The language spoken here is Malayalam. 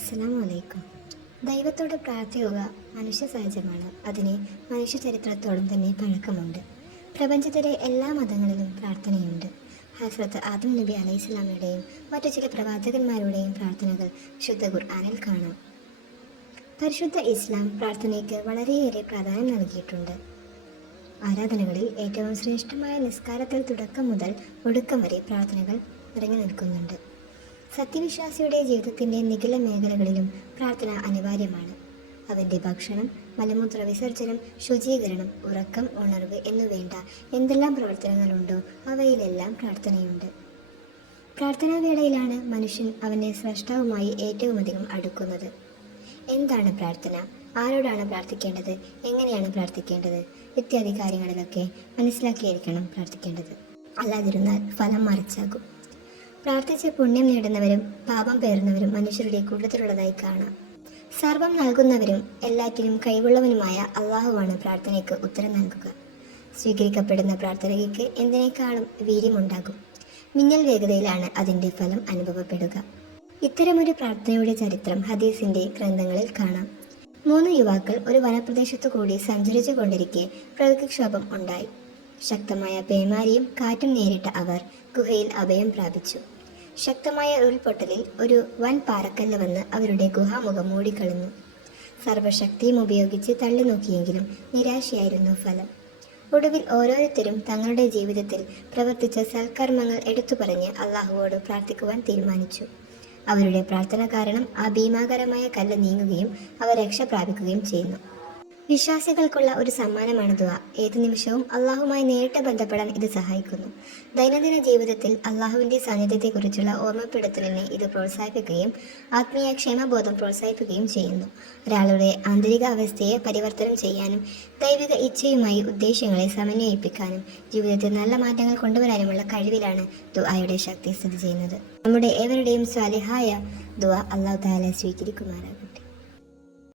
അസ്സലാമു അലൈക്കും. ദൈവത്തോട് പ്രാർത്ഥിക്കുക മനുഷ്യ സഹജമാണ്. അതിന് മനുഷ്യ ചരിത്രത്തോളം തന്നെ പഴക്കമുണ്ട്. പ്രപഞ്ചത്തിലെ എല്ലാ മതങ്ങളിലും പ്രാർത്ഥനയുണ്ട്. ഹസ്രത്ത് ആദം നബി അലൈഹിസ്സലാമയുടെയും മറ്റു ചില പ്രവാചകന്മാരുടെയും പ്രാർത്ഥനകൾ വിശുദ്ധ ഖുർആനിൽ കാണാം. പരിശുദ്ധ ഇസ്ലാം പ്രാർത്ഥനയ്ക്ക് വളരെയേറെ പ്രാധാന്യം നൽകിയിട്ടുണ്ട്. ആരാധനകളിൽ ഏറ്റവും ശ്രേഷ്ഠമായ നിസ്കാരത്തിൽ തുടക്കം മുതൽ ഒടുക്കം വരെ പ്രാർത്ഥനകൾ നിറഞ്ഞു നിൽക്കുന്നുണ്ട്. സത്യവിശ്വാസിയുടെ ജീവിതത്തിൻ്റെ നിഖില മേഖലകളിലും പ്രാർത്ഥന അനിവാര്യമാണ്. അവൻ്റെ ഭക്ഷണം, മലമൂത്ര വിസർജനം, ശുചീകരണം, ഉറക്കം, ഉണർവ് എന്നുവേണ്ട എന്തെല്ലാം പ്രവർത്തനങ്ങളുണ്ടോ അവയിലെല്ലാം പ്രാർത്ഥനയുണ്ട്. പ്രാർത്ഥനാവേളയിലാണ് മനുഷ്യൻ അവൻ്റെ സ്രഷ്ടാവുമായി ഏറ്റവുമധികം അടുക്കുന്നത്. എന്താണ് പ്രാർത്ഥന, ആരോടാണ് പ്രാർത്ഥിക്കേണ്ടത്, എങ്ങനെയാണ് പ്രാർത്ഥിക്കേണ്ടത് ഇത്യാദി കാര്യങ്ങളിലൊക്കെ മനസ്സിലാക്കിയായിരിക്കണം പ്രാർത്ഥിക്കേണ്ടത്. അല്ലാതിരുന്നാൽ ഫലം മറിച്ചാകും. പ്രാർത്ഥിച്ച് പുണ്യം നേടുന്നവരും പാപം പേറുന്നവരും മനുഷ്യരുടെ കൂട്ടത്തിലുള്ളതായി കാണാം. സർവം നൽകുന്നവരും എല്ലാറ്റിനും കഴിവുള്ളവനുമായ അള്ളാഹുവാണ് പ്രാർത്ഥനയ്ക്ക് ഉത്തരം നൽകുക. സ്വീകരിക്കപ്പെടുന്ന പ്രാർത്ഥനയ്ക്ക് എന്തിനേക്കാളും വീര്യമുണ്ടാകും. മിന്നൽ വേഗതയിലാണ് അതിൻ്റെ ഫലം അനുഭവപ്പെടുക. ഇത്തരമൊരു പ്രാർത്ഥനയുടെ ചരിത്രം ഹദീസിൻ്റെ ഗ്രന്ഥങ്ങളിൽ കാണാം. 3 യുവാക്കൾ ഒരു വനപ്രദേശത്തു കൂടി സഞ്ചരിച്ചു കൊണ്ടിരിക്കെ പ്രകൃതിക്ഷോഭം ഉണ്ടായി. ശക്തമായ പേമാരിയും കാറ്റും നേരിട്ട അവർ ഗുഹയിൽ അഭയം പ്രാപിച്ചു. ശക്തമായ ഉരുൾപൊട്ടലിൽ ഒരു വൻ പാറക്കല്ല് വന്ന് അവരുടെ ഗുഹാമുഖം മൂടിക്കളഞ്ഞു. സർവശക്തിയും ഉപയോഗിച്ച് തള്ളി നോക്കിയെങ്കിലും നിരാശയായിരുന്നു ഫലം. ഒടുവിൽ ഓരോരുത്തരും തങ്ങളുടെ ജീവിതത്തിൽ പ്രവർത്തിച്ച സൽക്കർമ്മങ്ങൾ എടുത്തു പറഞ്ഞ് അള്ളാഹുവോട് പ്രാർത്ഥിക്കുവാൻ തീരുമാനിച്ചു. അവരുടെ പ്രാർത്ഥന കാരണം ആ ഭീമാകരമായ കല്ല് നീങ്ങുകയും അവർ രക്ഷ പ്രാപിക്കുകയും ചെയ്യുന്നു. വിശ്വാസികൾക്കുള്ള ഒരു സമ്മാനമാണ് ദുആ. ഏതു നിമിഷവും അള്ളാഹുമായി നേരിട്ട് ബന്ധപ്പെടാൻ ഇത് സഹായിക്കുന്നു. ദൈനംദിന ജീവിതത്തിൽ അള്ളാഹുവിൻ്റെ സാന്നിധ്യത്തെക്കുറിച്ചുള്ള ഓർമ്മപ്പെടുത്തലിനെ ഇത് പ്രോത്സാഹിപ്പിക്കുകയും ആത്മീയ ക്ഷേമബോധം പ്രോത്സാഹിപ്പിക്കുകയും ചെയ്യുന്നു. ഒരാളുടെ ആന്തരിക അവസ്ഥയെ പരിവർത്തനം ചെയ്യാനും ദൈവിക ഇച്ഛയുമായി ഉദ്ദേശങ്ങളെ സമന്വയിപ്പിക്കാനും ജീവിതത്തിൽ നല്ല മാറ്റങ്ങൾ കൊണ്ടുവരാനുമുള്ള കഴിവിലാണ് ദുആയുടെ ശക്തി സ്ഥിതി ചെയ്യുന്നത്. നമ്മുടെ ഏവരുടെയും സ്വാലിഹായ ദുആ അല്ലാഹു തആല സ്വീകരിക്കുമാറാകട്ടെ.